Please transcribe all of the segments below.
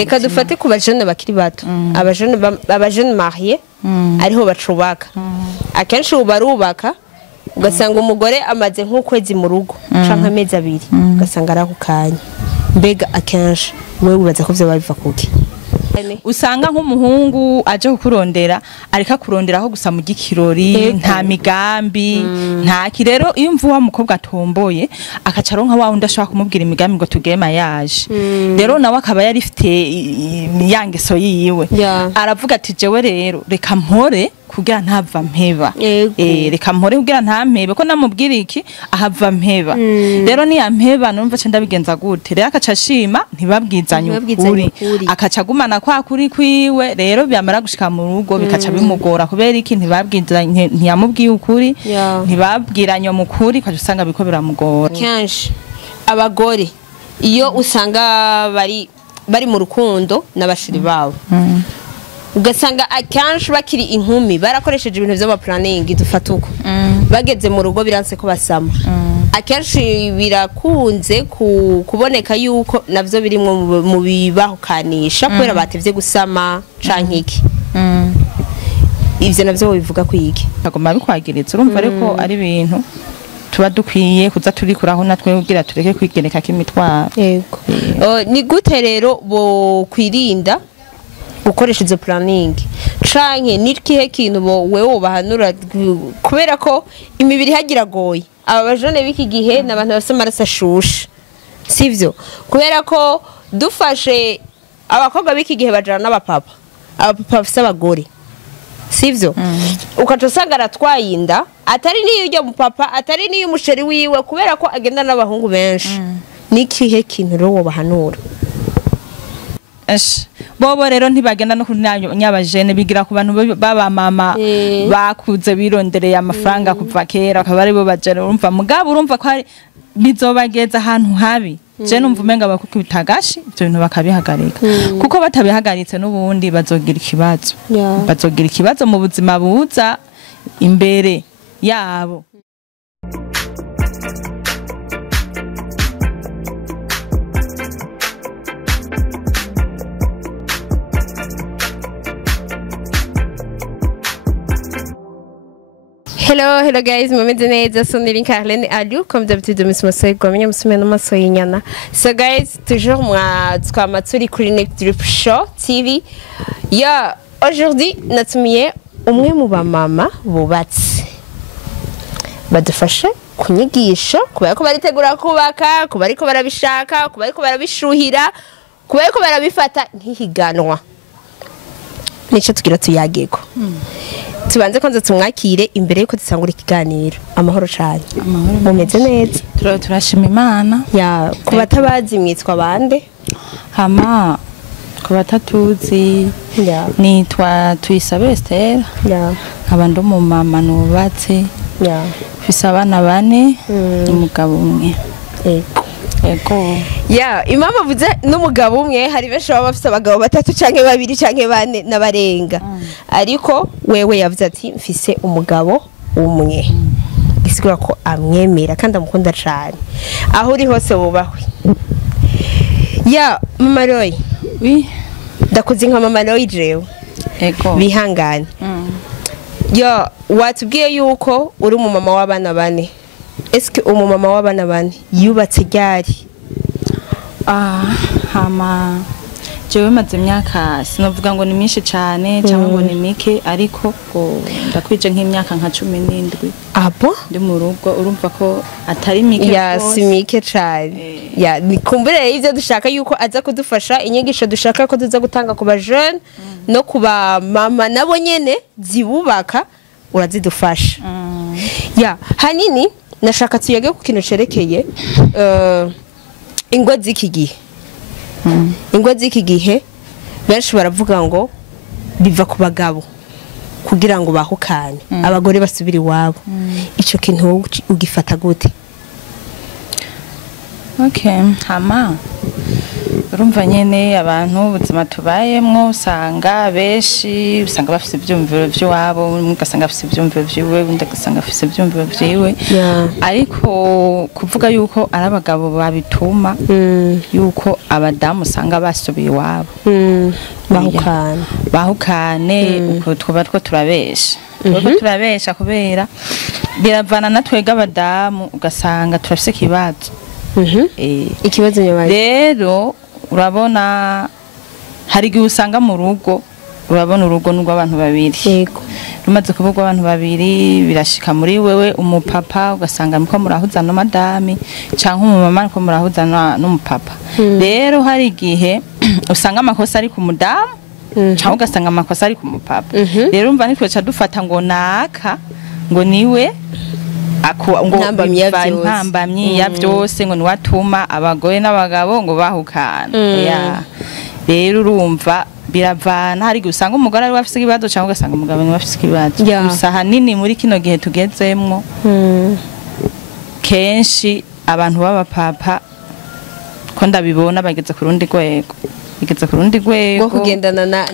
reka dufate ku bajene bakiri bato abajene marié ariho bacubaka akenshi ubarubaka ugasanga umugore amaze nk'ukwezi mu rugo canke amezi abiri ugasanga arahukanye mbega akenshi wewe ubaza ko vyo babiva kuki usanga nk'umuhungu aje kukurondera arika kuronderaho gusa mu gikirori nta migambi nta kirero iyo mvuwa mukobwa atomboye akacaronka wa undi ashaka kumubwira imigambi ngo tugema yaje rero nawe akaba yari ifite yangeso yiwe aravuga ati jewe rero reka mpore kugira ntava mpeba reka mpore kugira ntampebe ko namubwira iki ahava mpeba rero ni yampeba numva cyo ndabigenza gute rero akacashima ntibabwizanye ukuri akacagumana kwa kuri kwiwe rero byamara gushika mu rugo bikaca bimugora kubera iki ntibabwizanye ntiyamubwiye ukuri ntibabwiranye mu kuri kwa usanga biko biramugora kenshi abagore iyo usanga bari mu rukundo n'abashiri babo ugasanga akenshi bakiri inkumi barakoresheje ibintu by'amaplanning dufata uko bageze mu rugo biranse ko basama akenshi birakunze kuboneka yuko navyo birimwe mu bibahukanisha kubera batevye gusama canke iki ivyo navyo bivuga kwiki agomba bikwagiritse urumva ariko ari ibintu tuba dukwiye kuza turikuraho natwe kugira tureke kwigereka k'imitwaro yego ni gute rero bo kwirinda gukoresha izo planning canke nikihe kintu wewe bahanura kubera ko imibiri hagira goyi aba bajone biki gihe nabantu bafite amaraso ashusha sivyo kubera ko dufashe abakobwa biki gihe bajana n'abapapa bafite abagore sivyo ukatosanga aratwayinda atari niyo ujya mu papa atari niyo umusheri wiwe kubera ko agenda n'abahungu benshi nikihe kintu rero bahanura bobo rero ntibagenda no kunyabajene bigira ku bantu baba mama bakuze birondereye amafaranga kuva kera akaba ari bo bajere urumva mugabo urumva ko ari bizobageza ahantu habi je numva umenga bakuko bitagashi ibyo bintu bakabihagarika kuko batabihagaritse n'ubundi bazogira ikibazo mu buzima buza imbere yabo. Hello guys, mumeze neza soneri Carlene Aliou comme d'habitude musimosoye gwamenya musume no masoye nyana. So guys, toujours moi twama turi kuri Ntitubasha TV. Ya aujourd'hui natumiye umwe mu bamama bubatse. Badufashe kunyigisha kubera ko baritegura kubaka, kuba ariko barabishaka, kuba ariko barabishuhira, kuba ariko barabifata nk'ihiganwa. Nico tugira tuyageko. Tubanze kwanza tumwakire imbere yuko dusangura ikiganiro. Amahoro cyane. Mumeze neza. Turashima Imana. Ya kubatabazi mwitwa bande? Hama kubatatuzi. Ya. Nitwa Tuyisabe Esther. Ya. Abandi mu mama nubatse. Ya. Fise abana bane umugabo umwe. Ego. Ya, imama vuze n'umugabo umwe hari benshi baba bafite abagabo batatu canke babiri canke bane nabarenga. Ariko wewe yavuze ati mfise umugabo umwe. Gisigura ko amwemera kandi amukunda cyane. Aho uri hose wubahwe. Ya, Mama Roy. Oui. Ndakuzi nka Mama Roy jewe. Ego. Bihangane. Ya, watubwiye yuko uri umumama w'abana bane. Eske umumama w'abana bane yubatse ryari? Hama jewe maze imyaka sinovuga ngo ni myinshi cyane cyangwa ngo ni mike ariko ndakwije nk'imyaka nka 17. Abo ndi mu rugo urumva ko atari mike ya si mike cyane. Ya nikumbere ivyo dushaka yuko aza kudufasha inyigisho dushaka ko tuza gutanga ku ba jeune no kuba mama nabo nyene zibubaka urazidufasha. Ya hanini nashaka tuyage ku kintu cerekeye ingo z'iki gihe. Ingo z'iki gihe benshi baravuga ngo biva ku bagabo kugira ngo bahukane abagore basubira iwabo. Ico kintu ugifata gute? Okay, hama urumva nyene abantu ubuzima tubayemwo usanga benshi usanga bafise ivyumviro vy'iwabo, ugasanga bafise ivyumviro vyiwe, undi ugasanga bafise ivyumviro vyiwe, ariko kuvuga yuko ari abagabo babituma yuko abadamu usanga basubiye iwabo bahukane uko twaba two turabesha turabesha kubera biravana na twega abadamu ugasanga turafise ikibazo. Ikibazo nyabaye rero urabona hari igihe usanga mu rugo urabona urugo n'urwo abantu babiri, yego rumaze kuvugwa abantu babiri birashika muri wewe umupapa ugasanga muko murahuza no madami canke umumama ariko murahuza n'umupapa. Rero hari igihe usanga amakosa ari ku mudamu canke ugasanga amakosa ari ku mupapa. Rero umva nitwe ca dufata ngo naka ngo niwe ngo ntambamyi ya byose ngo niwatuma abagore n'abagabo ngo bahukana. Rero urumva biravana, hari gusanga umugore ari wafise ikibazo cyangwa ugasanga umugabo ni wafise ikibazo. Gusa hanini muri kino gihe tugezemwo kenshi abantu b'abapapa ko ndabibona bageze ku rundi rwego, bigeze ku rundi rwego kugendana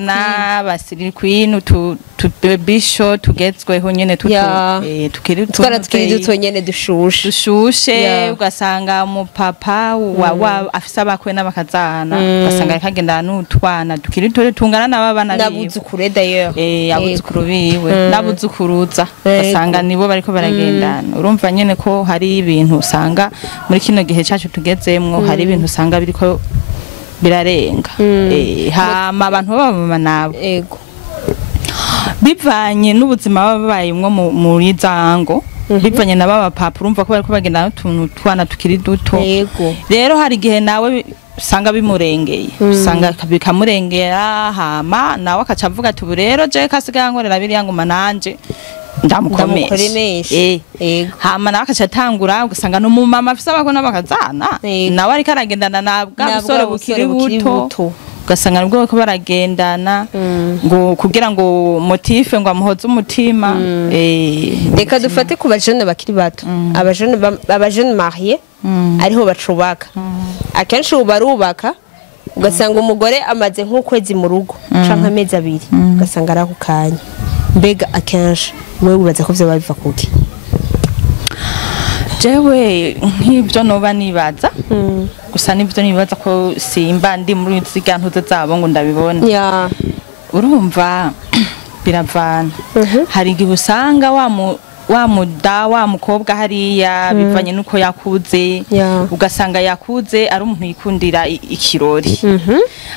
n'abasirikwini utubisho tugezweho nyene tukiri duto nyene dushushe, ugasanga umupapa afise abakwe n'abakazana ugasanga kagendana n'utwana tukiri tungana n'abana n'abuzukuru d'ailleurs abuzukuru biwe n'abuzukuruza ugasanga nibo bariko baragendana. Urumva nyene ko hari ibintu usanga muri kino gihe cyacu tugezemwo hari ibintu usanga biriko birarenga. Hama abantu b'abamama nabo bivanye n'ubuzima babayemwo muri zango, bivanye na b'abapapa urumva ko bariko bagenda n'utuntu twana tukiri duto. Rero hari igihe nawe usanga bimurengeye, usanga bikamurengera, hama nawe akaca avuga ati ubu rero je kasigaye nkorera biriya ngoma nanje ndamukomesha. Hama nawe akaca atangura ugasanga n'umumama afise abakwe n'abakazana nawe ariko aragendana na bwa busore bukiri buto ugasanga nibwo ko baragendana ngo kugira ngo motife ngo amuhoze umutima. Reka dufate ku bajene bakiri bato, abajene marié ariho bacubaka, akenshi ubu barubaka ugasanga umugore amaze nk'ukwezi mu rugo canke amezi abiri ugasanga arahukanye. Mbega akenshi wewe ubaza ko vyo babiva kuki? Jewe nk'ibyo noba nibaza gusa nibyo nibaza ko simba ndi muri zigantuze zabo ngo ndabibona. Urumva biravana, hari igihe usanga wa mukobwa hariya bivanye nuko yakuze ugasanga yakuze ari umuntu yikundira ikirori,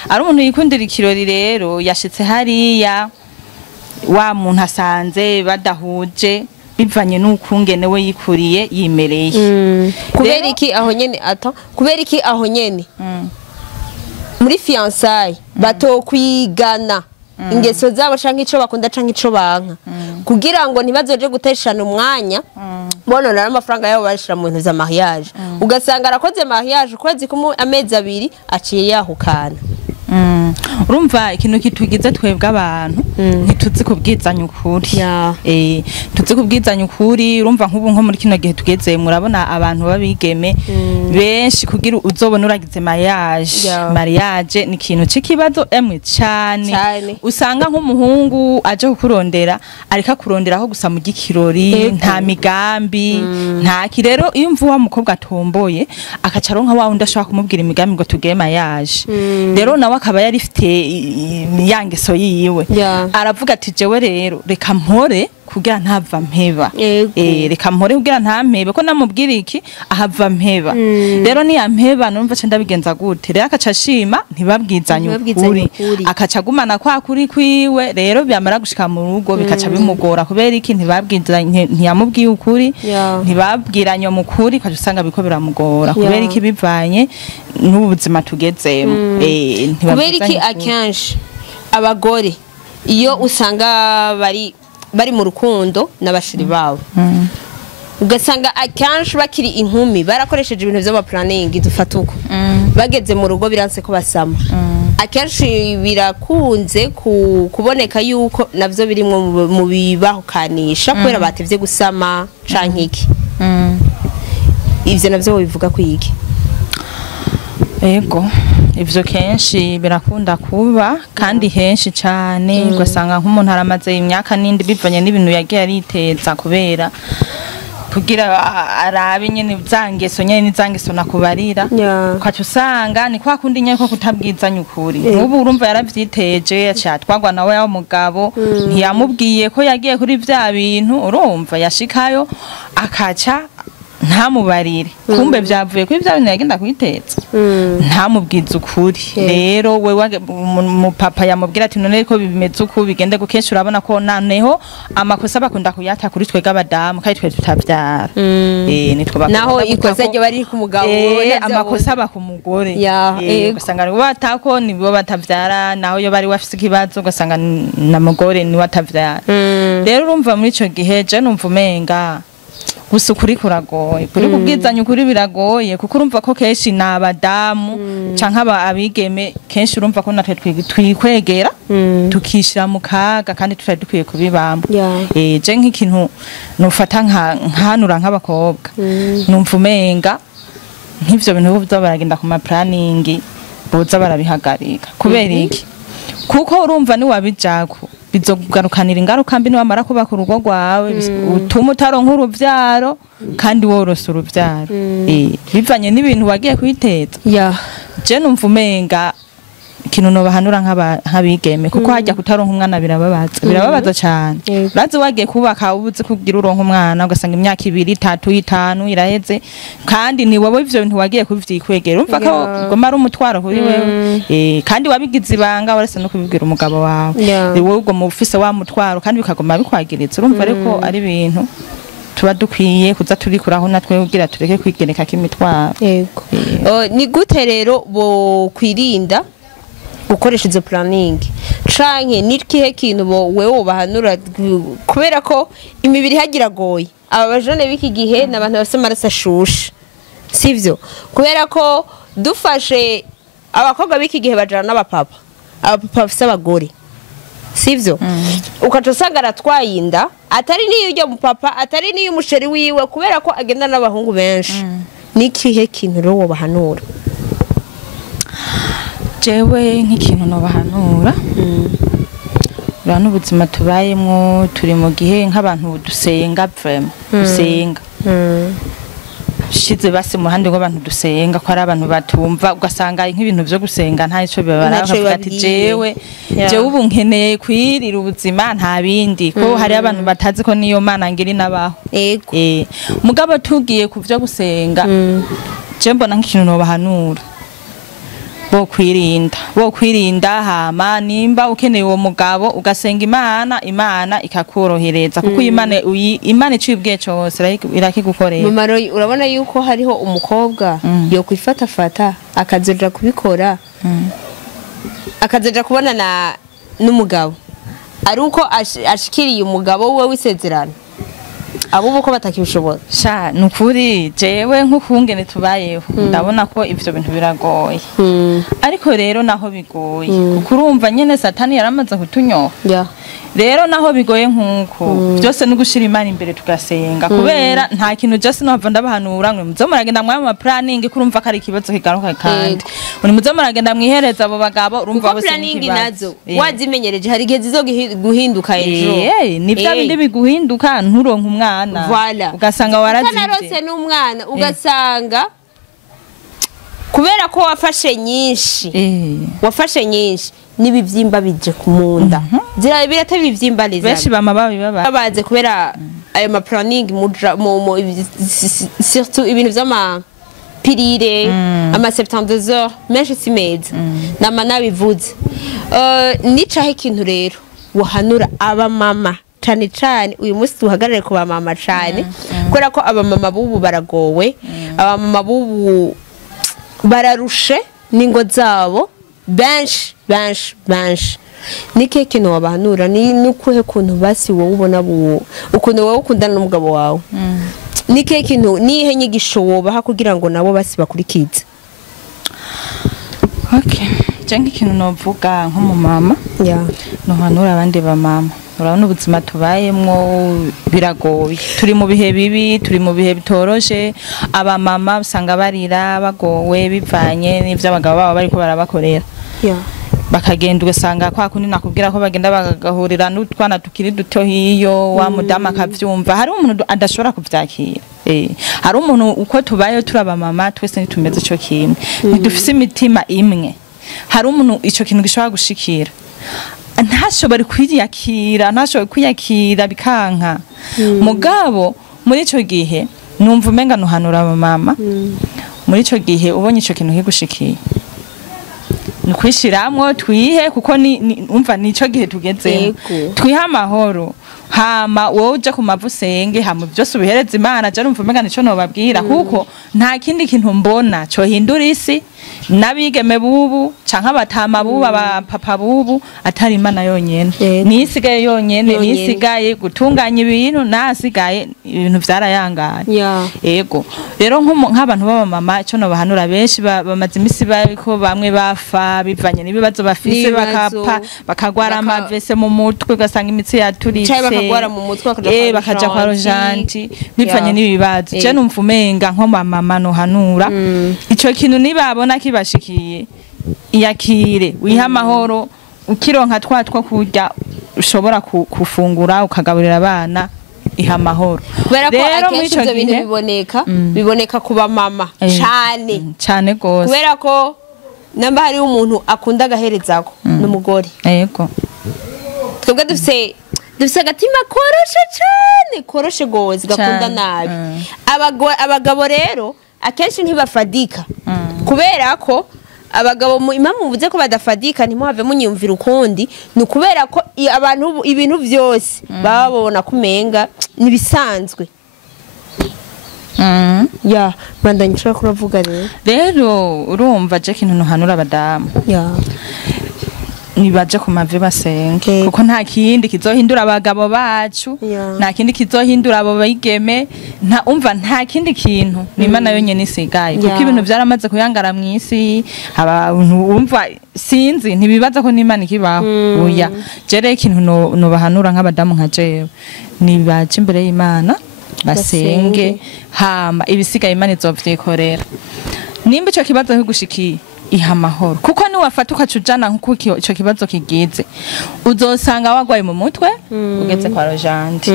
ari umuntu yikundira ikirori. Rero yashitse hariya wa muntu asanze badahuje bivanye n'ukungene we yikuriye yimereye. Kubera iki aho nyene kubera iki aho nyene muri fiançailles batokwigana ingeso zabo canke ico bakunda canke ico banka kugira ngo ntibazoje guteshana umwanya bonona amafaranga yabo bashira mu bintu za mariage, ugasanga arakoze mariage ukwezi kumwe amezi abiri aciye yahukana. Urumva ikintu kitugize twebwe abantu ntituzi kubwizanya ukuri. Tuzi kubwizanya ukuri. Urumva nk'ubu nko muri kino gihe tugeze murabona abantu babigeme benshi kugira uzobona uragize mariage ni ikintu c'ikibazo emwe cyane. Usanga nk'umuhungu aje kukurondera ariko akuronderaho gusa mu gikirori nta migambi nta kirero. Iyo mvuwa mukobwa atomboye akaca ronka wa wundi ashaka kumubwira imigambi ngo tugeye mariage, rero nawe akaba yari ifite yangeso yiwe aravuga ati jewe rero reka mpore kugira ntava mpeba. Reka mpore kugira ntampebe ko namubwira iki ahava mpeba. Rero ni yampeba numva cyo ndabigenza gute. Rero akaca shima ntibabwizanye ukuri, akaca gumana kwa kuri kwiwe. Rero byamara gushika mu rugo bikaca bimugora kubera iki ntibabwizanye, ntiyamubwiye ukuri, ntibabwiranye mu kuri, kaje usanga biko biramugora kubera iki bivanye n'ubuzima tugezemo. Kubera iki akenshi abagore iyo usanga bari mu rukundo n'abashiri babo ugasanga akenshi bakiri inkumi barakoresheje ibintu by'ama planning dufata uko bageze mu rugo biranse ko basama. Akenshi birakunze kuboneka yuko navyo birimwo mu bibahukanisha kubera batevye gusama canke iki. ivyo navyo bivuga kwiki? Ego ivyo kenshi birakunda kuba kandi henshi cyane ugasanga nk'umuntu aramaze imyaka n'indi bivanye n'ibintu yagiye ariteza kubera kugira arabe nyene zangeso nyene n'izangeso nakubarira ukaca usanga ni kwa kundi nyene ko kutabwizanya ukuri n'ubu urumva yaravyiteje twagwa nawe yawo mugabo ntiyamubwiye ko yagiye kuri vya bintu urumva yashikayo akaca ntamubarire kumbe byavuye kuri bya bintu yagenda kwiteza ntamubwiza ukuri rero wewe mu papa yamubwira ati none ko bimeze uko bigende gukesha urabona ko naneho amakosa bakunda kuyata kuri twega abadamu kandi twe tutavyara nitwo bakunda naho ikoze ryo bari ku mugabo amakosa aba ku mugore ugasanga ngo batako nibo batavyara naho yo bari wafise ikibazo ugasanga na mugore ni watavyara rero urumva muri ico gihe je numva umenga gusa ukuri kuragoye kuri kubwizanya ukuri biragoye kuko urumva ko kenshi n'abadamu canke abigeme kenshi urumva ko natwe twikwegera tukishira mu kaga kandi tutari dukwiye kubibamba je nk'ikintu nufata nkanura nk'abakobwa numva umenga nk'ivyo bintu boza baragenda ku ma planning boza barabihagarika kubera iki kuko urumva ni wabijako bizogarukanira ingaruka mbi niwamara kubaka urugo rwawe utuma utaronka uruvyaro kandi worose uruvyaro bivanye n'ibintu wagiye kwiteza je numva umenga ikintu nobahanura nk'abigeme kuko hajya kutaronka umwana birababaza cyane urazi wagiye kubaka ubuze kugira uronka umwana ugasanga imyaka 2 3 5 iraheze kandi ni wowe ivyo bintu wagiye kuvyikwegera umva ko goma ari umutwaro kuri wewe kandi wabigize ibanga warese no kubibwira umugabo wawe wowe ubwo mufise wa mutwaro kandi bikagoma bikwagiritse urumva ariko ari ibintu tuba dukwiye kuza turikuraho natwe kugira tureke kwigereka k'imitwaro ni gute rero bo kwirinda gukoresha izo planning canke nikihe kintu wewe bahanura kubera ko imibiri hagira goye aba bajone biki gihe nabantu bafite amaraso ashusha sivyo kubera ko dufashe abakobwa biki gihe bajana n'abapapa bafite abagore sivyo ukaca usanga aratwayinda atari niyo ujya mu papa atari niyo umusheri wiwe kubera ko agenda n'abahungu benshi nikihe kintu rero bahanura jewe nk'ikintu nobahanura urana ubuzima tubayemwo turi mu gihe nk'abantu dusenga vraiment dusenga shize base mu handi ngo abantu dusenga ko ari abantu batumva ugasanga nk'ibintu byo gusenga nta ico bibara bakavuga ati jewe ubu nkeneye kwirira ubuzima nta bindi ko hari abantu batazi ko niyo mana ngiri nabaho mugabo tugiye ku byo gusenga je mbona nk'ikintu nobahanura bo kwirinda hama nimba ukeneye uwo mugabo ugasenga imana ikakorohereza kuko imana icibwiye cyose irakigukorera mumaro urabona yuko hariho umukobwa yo kwifatafata akazoja kubikora akazoja kubonana n'umugabo ari uko ashikiriye umugabo we wisezerana abo uko batakibishobora sha nukuri jewe nk'ukungene tubayeho ndabona ko ivyo bintu biragoye ariko rero naho bigoye kuko urumva nyene satani yaramaze kutunyoha rero naho bigoye nkuko byose no gushira imana imbere tugasenga kubera nta kintu just no bava ndabahanura mwe muzo muragenda mwama planning kurumva kari kibazo kigaruka kandi uni muzo muragenda mwihereza abo bagabo urumva bose planning nazo wazimenyereje hari gihe zizo guhinduka ejo ni bya bindi biguhinduka nturonka umwana ugasanga warazize narose n'umwana ugasanga kubera ko wafashe nyinshi nibivyimba bije kumunda zira birate bivyimba neza beshi babaze kubera ayo ma planning surtout ibintu vy'ama pirire ama 72 heures menshi simeza nama bivuze nicaho ikintu rero wahanura aba mama cane uyu musi tuhagarare ku ba mama cane kubera ko aba mama bubu baragowe aba mama bubu bararushe ningo zabo benshi nike kintu wabahanura ni nukuhe kuntu basi wowe ubona ukuntu wowe ukundana n'umugabo wawe nike kintu nihe nyigisho wobaha kugira ngo nabo basi bakurikize okay jenga ikintu novuga nko mu mama no hanura abandi ba mama urabona ubuzima tubayemwo biragoye, turi mu bihe bibi, turi mu bihe bitoroshe, aba mama usanga barira bagowe bivanye n'ivyo abagabo babo bariko barabakorera. Bakagenda ugasanga kwa kundi nakubwira ko bagenda bagahurira n'utwana tukiri duto hiyo wa mudama akavyumva, hari umuntu adashobora kuvyakira. Hari umuntu uko tubayo turaba mama twese nitumeze cyo kimwe, ntidufise imitima imwe. Hari umuntu ico kintu gishobora gushikira ntashobora kwiyakira bikanka. Mugabo muri ico gihe numva umenga nuhanura aba mama, muri ico gihe ubonye ico kintu kigushikiye nukwishiramwo twihe, kuko umva nico gihe tugeze twiha amahoro, hama wowe uje ku mavu usenge, hama byose ubihereza Imana. Je numva umenga nico nobabwira, kuko nta kindi kintu mbona cyo hindura isi nabigeme bubu canka batama bubu abapapa bubu atari Imana yonyene. Nisigaye yonyene, nisigaye gutunganya ibintu, nasigaye ibintu vyarayangaye. Ego rero nk'abantu baba mama ico no bahanura benshi bamaze imisi bariko bamwe bafa bivanye n'ibibazo bafise, bakagwara amavese mu mutwe, ugasanga imitsi yaturitse, bakagwara mu mutwe bakaja kwa rojanti bivanye n'ibibazo. Je numva umenga nko mama no hanura ico kintu nibabona kibashikiye iyakire, wiha amahoro, ukironka twatwo kurya ushobora kufungura ukagaburira abana, iha amahoro. Rero muri ico bintu biboneka kuba mama cane gose, kubera ko namba hari umuntu akunda agaherezako n'umugore. Yego twebwe dufise agatima koroshe gose gakunda nabi. Abagabo rero akenshi ntibafadika, kubera ko abagabo impamvu mvuze ko badafadika ntimuhave munyumvira ukundi, ni kubera ko abantu ibintu byose baba babona kumenga nibisanzwe. Bandanye nshaka kuravuga rero urumva je kintu nuhanura abadamu nibaje ku mavi basenge, kuko nta kindi kizohindura abagabo bacu, nta kindi kizohindura abo bayigeme, nta kindi kintu ni Imana yonyene isigaye, kuko ibintu byaramaze kuyangara mw'isi. Abantu umva sinzi ntibibaza ko n'Imana ikibaho. Oya jere ikintu no bahanura nk'abadamu nka jewe, nibaje imbere y'Imana basenge, hama ibisigaye Imana izovyikorera. Nimba ico kibazo kigushikiye iha amahoro, kuko niwafata ukacujana nkuko ico kibazo kigize, uzosanga wagwaye mu mutwe ugeze kwa rojanti,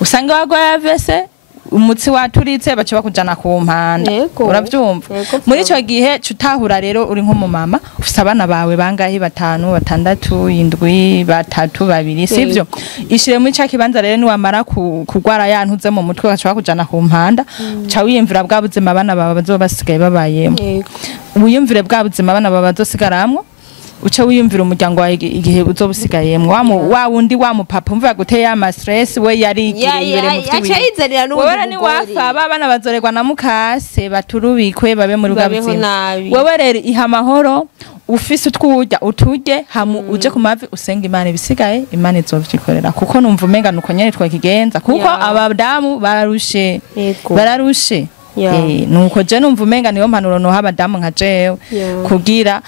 usanga wagwaye avese, umutsi waturitse bace bakujana ku mpanda. Uravyumva? Muri ico gihe cutahura rero uri nk'umumama ufise abana bawe bangahe, 5 6 7 3 2 sivyo? Ishire muri ca kibanza rero niwamara kugwara yantuze mu mutwe bace bakujana ku mpanda, ca wiyumvira bwa buzima abana bawe bazobasigaye babayemo, wiyumvire bwa buzima abana bawe bazosigaramwo, uca wiyumvira umuryango wawe igihe uzobusigayemwo. Wa wundi wa mupapa umva guteye ama stress we yarigiriye mu twibiri, wewe ni wafa abana bazoregwa na mukase baturubikwe babe muri bwabuzima. Wewe rero iha amahoro, ufise utwurya uturye, hamu uje ku mavi usenga Imana, ibisigaye Imana izovyikorera, kuko numva umenga nuko nyene twakigenza, kuko abadamu bararushe. Nuko je numva umenga niyo mpanuro no abadamu nka jewe, kugira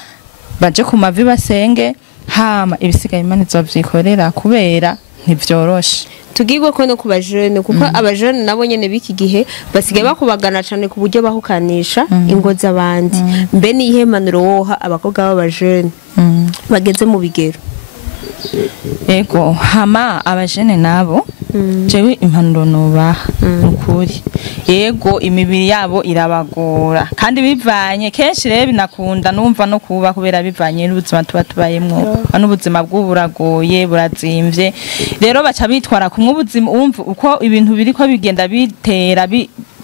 baje ku mavi basenge, hama ibisigaye Imana izovyikorera, kubera ntivyoroshe. Tugirwe ko no kubajene, kuko abajene nabo nyene biki gihe basigaye bakubagana cyane ku buryo bahukanisha ingo z'abandi. Mbe ni ihemanuro woha abakobwa b'abajene bageze mu bigero? Ego hama abajene nabo jewe impanuro nobaha ukuri, yego imibiri yabo irabagora kandi bivanye kenshi rero binakunda numva no kuba kubera bivanye n'ubuzima tuba tubayemwo, n'ubuzima bw'uburagoye burazimvye, rero baca bitwara kumwe ubuzima, umva uko ibintu biriko bigenda bitera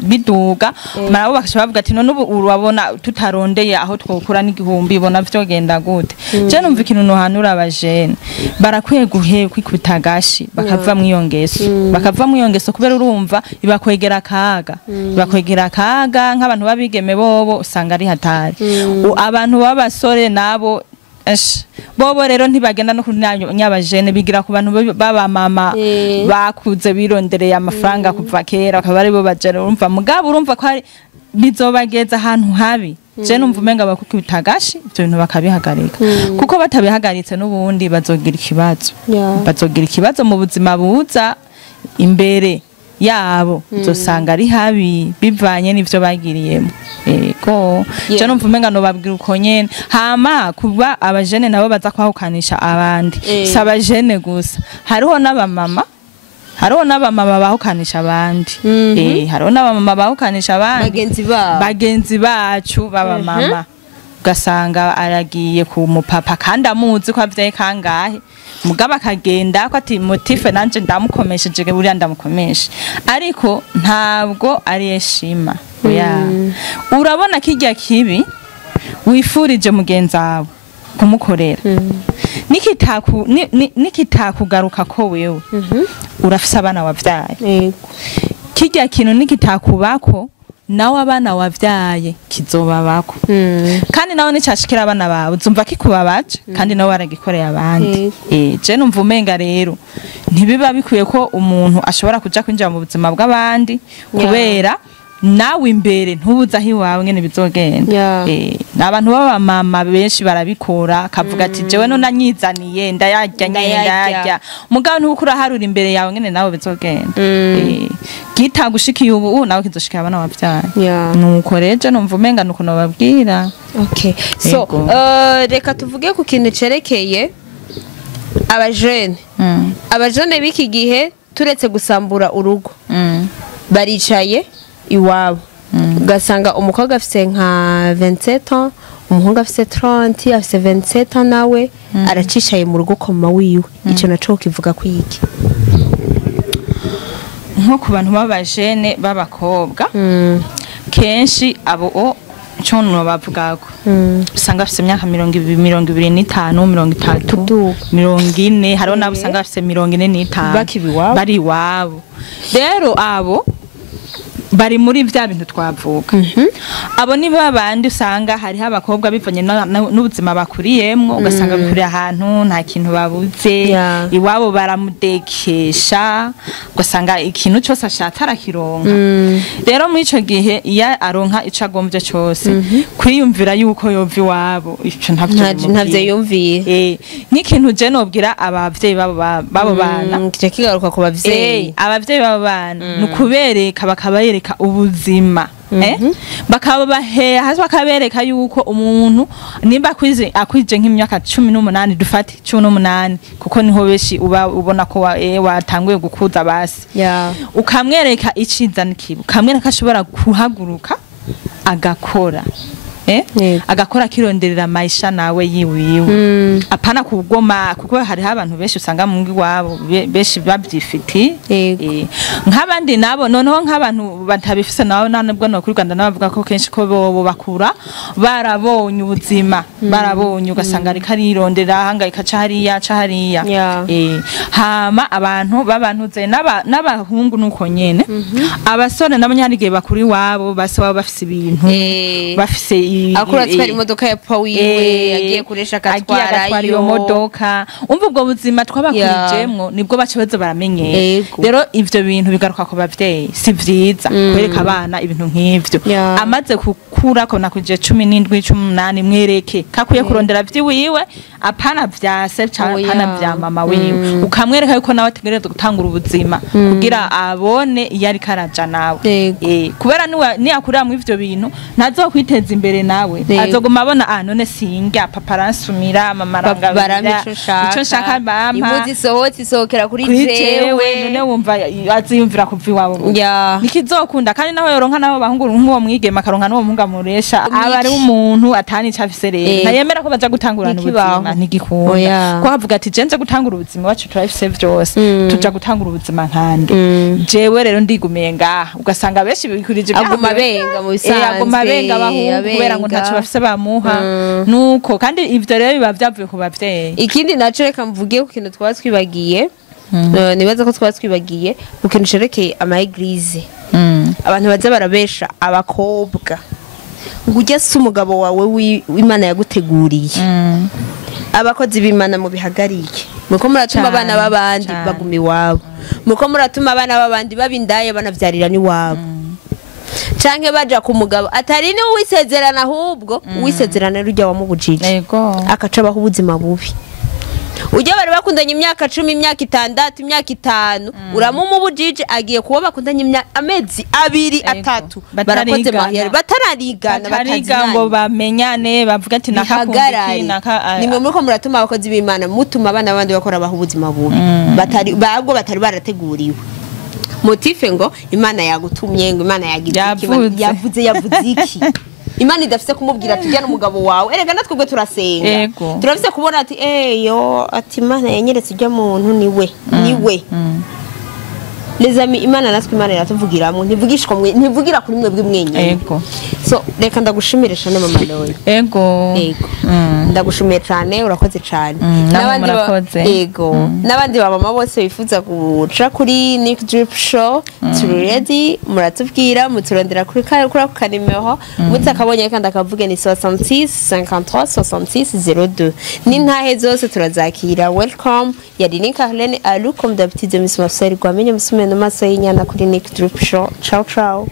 biduga, marabo bakasha bavuga ati none ubu urabona tutarondeye aho twokura n'igihumbi bona vyogenda gute. Je numva ikintu no hanura abajene barakwiye kwikubita gashi bakava mwiyongeso, kubera urumva ibakwegera kaga, nk'abantu babigeme bobo usanga ari hatari. Abantu b'abasore nabo bobo rero ntibagenda no kunyabajene, bigira ku bantu baba mama bakuze birondereye amafaranga kuva kera, akaba ari bo bajere. Urumva mugabo urumva ko bizobageza ahantu habi, je numva umenga bakukubita agashi ivyo bintu bakabihagarika kuko batabihagaritse n'ubundi bazogira ikibazo mu buzima buza imbere yabo uzosanga ari habi bivanye n'ivyo bagiriyemo ego je numva umenga no babwira uko nyene hama kuba abajene nabo baza kwahukanisha abandi si abajene gusa hariho n'abamama bahukanisha abandi hariho n'abamama bahukanisha abandi bagenzi bacu baba mama ugasanga aragiye ku mupapa kandi amuzi ko avyaye kangahe mugaba akagenda ko ati motife nanje ndamukomesheje buriya ndamukomeshe ariko ntabwo ari yeshima urabona kirya kibi wifurije mugenzi wawe kumukorera nikitakugaruka ko wewe urafise abana wavyaye kirya kintu nikitakubako nawe abana wavyaye kizobabako kandi nawe nicashikira abana bawe uzumva kikubabaje kandi nawe waragikoreye abandi je numva umenga rero ntibiba bikwiye ko umuntu ashobora kuja kwinjira mu buzima bw'abandi kubera nawe imbere ntubuza aho iwawe ngene bizogenda abantu baba mama benshi barabikora akavuga ati jewe no nanyizaniye ndayarya mugabo ntukura harura imbere yawe ngene nawe bizogenda gitagushikiye ubu nawe kizoshikira abana wavyaye nuko reje numva umenga nuko nababwira so reka tuvuge ku kintu cerekeye abajene biki gihe turetse gusambura urugo baricaye iwabo ugasanga umukobwa afise nka 27 ans umuhungu afise 30 afise 27 ans nawe aracishaye mu rugo koma wiwe ico naco kivuga kwiki nko ku bantu b'abajene b'abakobwa kenshi abo cono bavugako usanga afise imyaka 25 30 40 hariho nabo usanga afise 45 bari iwabo rero abo bari muri vya bintu twavuka abo ni babandi usanga hari abakobwa bivanye n'ubuzima bakuriyemwo ugasanga bikuriye ahantu nta kintu babuze iwabo baramudekesha ugasanga ikintu cyose ashatse arakironka rero muri ico gihe iya aronka ico agomvye cyose kwiyumvira yuko yova iwabo ico ntavyo yumviye nk'ikintu je nobwira abavyeyi babo bana kigaruka ku bavyeyi abavyeyi babo bana nukubereka bakabayereka ubuzima bakaba baheya hasi bakabereka yuko umuntu nimba akwije nk'imyaka 18 dufate 18 kuko niho beshi ubona ko watanguye gukuza basi ukamwereka iciza n'ikibi ukamwereka ashobora kuhaguruka agakora agakora kironderera maisha nawe yiwiwe apana kugoma kuko hari abantu benshi usanga mu ngwabo benshi babyifiti nk'abandi nabo noneho nk'abantu batabifise nawe nanabwo no kuri Rwanda nabavuga ko kenshi ko bo bakura barabonye ubuzima barabonye ugasanga ari karirondera hanga ikaca hariya hama abantu ze n'abahungu nuko nyene abasore n'abanyarige bakuri wabo basaba bafise ibintu bafise akura twari imodoka ya pawiwe yagiye kuresha akatwara iyo modoka umva ubwo buzima twabakurijemwo nibwo bace bazo baramenyera rero ivyo bintu bigaruka ku bavyeyi si vyiza kwereka abana ibintu nk'ivyo amaze gukura ko nakuje 17 18 mwereke kakuye kurondera vyiwiwe apana vyase apana vya mama wiwe ukamwereka yuko nawe ategerezwa gutangura ubuzima kugira abone yari karaja nawe kubera ni akurira mu ivyo bintu ntazo kwiteza imbere nawe azoguma abona none singa papa ransumira mama rangabira ico nshaka bampa imuzi sohotse sokera kuri jewe none wumva aziyumvira kuva iwabo nikizokunda kandi nawe yoronka nabo bahungu nk'uwo mwigema karonka n'uwo muhunga muresha aba ari umuntu atani cafise rero ntayemera ko baja gutangurana ubuzima ntigikunda ko havuga ati jenze gutangura ubuzima wacu turafise vyose tuja gutangura ubuzima nkande jewe rero ndigumiye ngaha ugasanga benshi bikurije aguma benga mu bisanzwe aguma benga bahungu kubera ngo ntaco bafise bamuha nuko kandi ivyo rero biba vyavuye ku bavyeyi ikindi naco reka mvuge ku kintu twatwibagiye nibaza ko twatwibagiye ku kintu cerekeye ama eglise abantu baza barabesha abakobwa ngo ujya se umugabo wawe w'Imana yaguteguriye abakozi b'Imana mu bihagarike muko muratuma abana babandi baguma iwabo muko muratuma abana babandi babindaye banavyarira ni wabo canke baja ku mugabo atari ni wisezerana ahubwo wisezerana rujya wamubujije yego akaca baho ubuzima bubi ujya bari bakundanye imyaka 10 imyaka 6 imyaka 5 uramumubujije agiye kuba bakundanye amezi 2 3 barakoze mahera batararigana batariga ngo bamenyane bavuga ati nakakundiki nimwe muri ko muratuma abakozi b'Imana mutuma abana bandi bakora baho ubuzima bubi batari barateguriwe motife ngo Imana yagutumye ngo Imana yavuze iki Imana idafise kumubwira ati jana umugabo wawe erega natwebwe turasenga turafise kubona ati yo ati Imana yanyeretse ujya muntu niwe les amis Imana natwe Imana yatuvugiramwe ntivugira kuri mwe bw'imwenye so reka ndagushimire cyane mama Loye ndagushimiye cyane urakoze cyane n'abandi bamama bose bifuza guca kuri Nick Drip Show ready muratubwira muturondera kuri kanimero mutakabonye kandi akavuge ni 66 53 66 02 n'intahe zose turazakira welcome yari ni Carlene Alu comme d'habitude Miss Marcel Gwamenye musumene maso y'inyana kuri Nick Drip Show ciao ciao